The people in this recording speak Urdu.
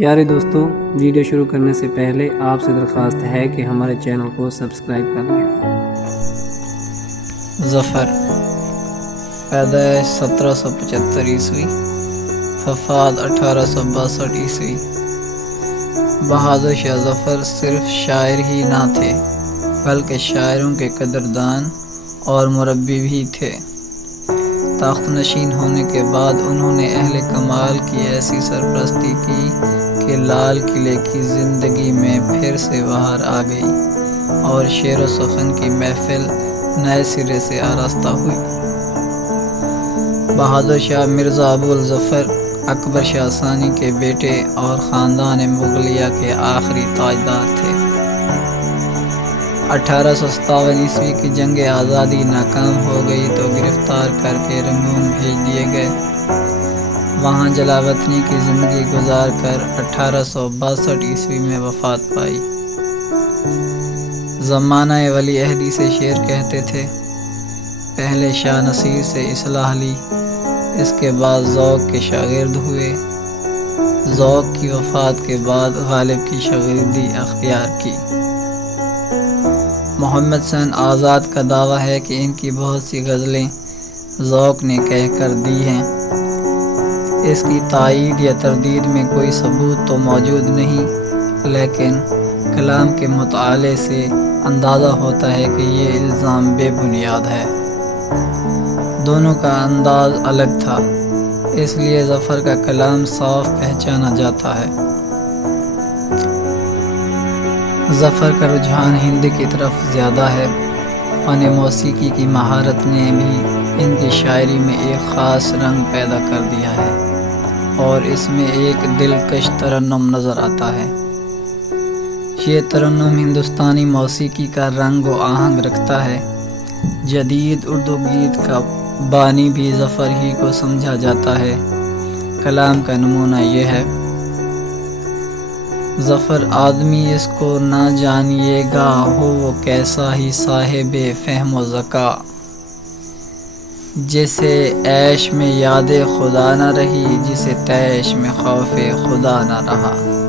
پیارے دوستوں، ویڈیو شروع کرنے سے پہلے آپ سے درخواست ہے کہ ہمارے چینل کو سبسکرائب کر لیں۔ ظفر پیدائش 1775 عیسوی، وفات 1862 عیسوی۔ بہادر شاہ ظفر صرف شاعر ہی نہ تھے بلکہ شاعروں کے قدردان اور مربی بھی تھے۔ تخت نشین ہونے کے بعد انہوں نے اہل کمال کی ایسی سرپرستی کی کہ لال قلعے کی زندگی میں پھر سے بہار آ گئی اور شعر و سخن کی محفل نئے سرے سے آراستہ ہوئی۔ بہادر شاہ مرزا ابو الظفر اکبر شاہ ثانی کے بیٹے اور خاندان مغلیہ کے آخری تاجدار تھے۔ 1857 عیسوی کی جنگ آزادی ناکام ہو گئی تو گرفتار کر کے رنگون بھیج دیے گئے۔ وہاں جلا وطنی کی زندگی گزار کر 1862 عیسوی میں وفات پائی۔ زمانہ ولی عہدی سے شعر کہتے تھے، پہلے شاہ نصیر سے اصلاح لی، اس کے بعد ذوق کے شاگرد ہوئے، ذوق کی وفات کے بعد غالب کی شاگردی اختیار کی۔ محمد حسین آزاد کا دعویٰ ہے کہ ان کی بہت سی غزلیں ذوق نے کہہ کر دی ہیں۔ اس کی تائید یا تردید میں کوئی ثبوت تو موجود نہیں، لیکن کلام کے مطالعے سے اندازہ ہوتا ہے کہ یہ الزام بے بنیاد ہے۔ دونوں کا انداز الگ تھا، اس لیے ظفر کا کلام صاف پہچانا جاتا ہے۔ ظفر کا رجحان ہند کی طرف زیادہ ہے۔ فن موسیقی کی مہارت نے بھی ان کی شاعری میں ایک خاص رنگ پیدا کر دیا ہے اور اس میں ایک دلکش ترنم نظر آتا ہے۔ یہ ترنم ہندوستانی موسیقی کا رنگ و آہنگ رکھتا ہے۔ جدید اردو گیت کا بانی بھی ظفر ہی کو سمجھا جاتا ہے۔ کلام کا نمونہ یہ ہے، ظفر آدمی اس کو نہ جانیے گا، ہو وہ کیسا ہی صاحب فہم و ذکا، جسے عیش میں یاد خدا نہ رہی، جسے طیش میں خوف خدا نہ رہا۔